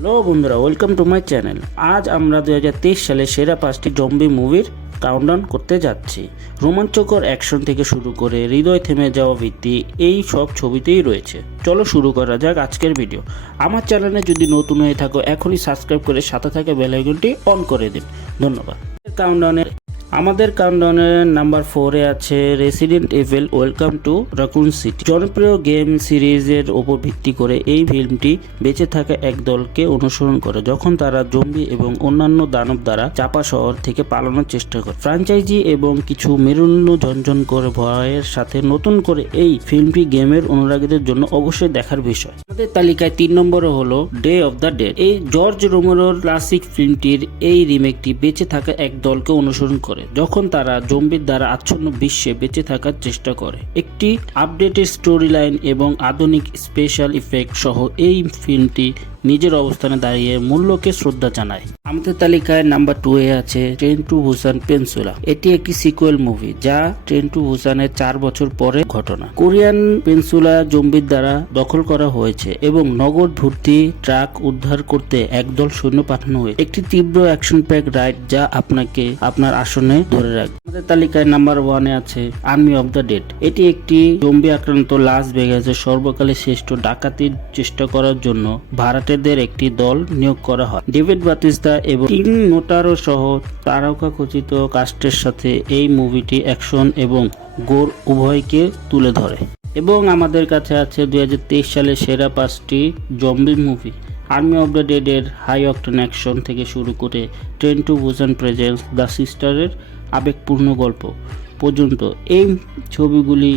Hello বন্ধুরা, welcome to my channel. আজ আমরা 2023 সালে সেরা 5টি জম্বি মুভির কাউন্টডাউন করতে যাচ্ছি। রোমাঞ্চকর অ্যাকশন থেকে শুরু করে হৃদয় থেমে যাওয়া ভীতি, এই সব ছবিতেই রয়েছে। চলো শুরু করা যাক আজকের ভিডিও। আমার চ্যানেলে যদি নতুন হয়ে থাকো এখনই সাবস্ক্রাইব করে সাথে থাকা বেল আইকনটি অন করে দিন। ধন্যবাদ। আমাদের কাউন্টডাউনের নাম্বার 4-এ আছে resident evil welcome to Raccoon city. জনপ্রিয় গেম সিরিজের ওপর ভিত্তি করে এই ফিল্মটি বেঁচে থাকা এক দলকে অনুসরণ করে যখন তারা জম্বি এবং অন্যান্য দানব দ্বারা চাপা শহর থেকে পালানোর চেষ্টা করে। ফ্র্যাঞ্চাইজি এবং কিছু মেরুন্য ঝনঝন করে ভয়ের সাথে নতুন করে এই ফিল্মটি গেমের অনুরাগীদের জন্য অবশ্যই দেখার বিষয়। আমাদের তালিকায় 3 নম্বরে হলো ডে অফ দ্য ডেড। এই জর্জ রোমেরোর ক্লাসিক ফিল্মটির এই রিমেকটি বেঁচে থাকা এক দলকে অনুসরণ করে যখন তারা জম্বির দ্বারা আচ্ছন্ন বিশ্বে বেঁচে থাকার চেষ্টা করে। একটি আপডেটেড স্টোরি লাইন এবং আধুনিক স্পেশাল ইফেক্ট সহ এই ফিল্মটি নিজের অবস্থানে দাঁড়িয়ে মূল্যকে শ্রদ্ধা জানায়। আমাদের তালিকায় নাম্বার 2-এ আছে ট্রেন টু বুসান পেনিনসুলা। এটি একটি সিকুয়েল মুভি যা ট্রেন টু বুসানের 4 বছর পরে ঘটনা। কোরিয়ান পেনিনসুলা জম্বির দ্বারা দখল করা হয়েছে এবং নগর ভর্তি ট্রাক উদ্ধার করতে একদল সৈন্য পাঠানো হয়েছে। একটি তীব্র অ্যাকশন প্যাক রাইড যা আপনাকে আপনার আসনে ধরে রাখবে। আমাদের তালিকায় নাম্বার 1-এ আছে আর্মি অফ দ্য ডেড। এটি একটি জম্বি আক্রান্ত লাস ভেগাসের সর্বকালের শ্রেষ্ঠ ডাকাতির চেষ্টা করার জন্য ভাড়াটেদের একটি দল নিয়োগ করা হয়। ডেভিড বাতিস্তা এবং টিম নোটারো সহ তারকাখচিত কাস্টের সাথে এই মুভিটি অ্যাকশন এবং গোর উভয়কে তুলে ধরে। এবং আমাদের কাছে আছে 2023 সালের সেরা 5টি zombie movie. Army of the dead এর হাই অকটেন অ্যাকশন থেকে শুরু করে train to Busan presence the সিস্টারের আবেগপূর্ণ গল্প পর্যন্ত এই ছবিগুলি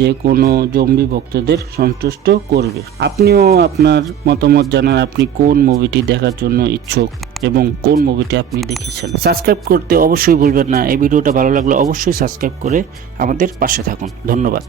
যে কোনো জম্বি ভক্তদের সন্তুষ্ট করবে। আপনিও আপনার মতামত জানান, আপনি কোন মুভিটি দেখার জন্য ইচ্ছুক এবং কোন মুভিটি আপনি দেখেছেন। সাবস্ক্রাইব করতে অবশ্যই ভুলবেন না। এই ভিডিওটা ভালো লাগলে অবশ্যই সাবস্ক্রাইব করে আমাদের পাশে থাকুন। ধন্যবাদ।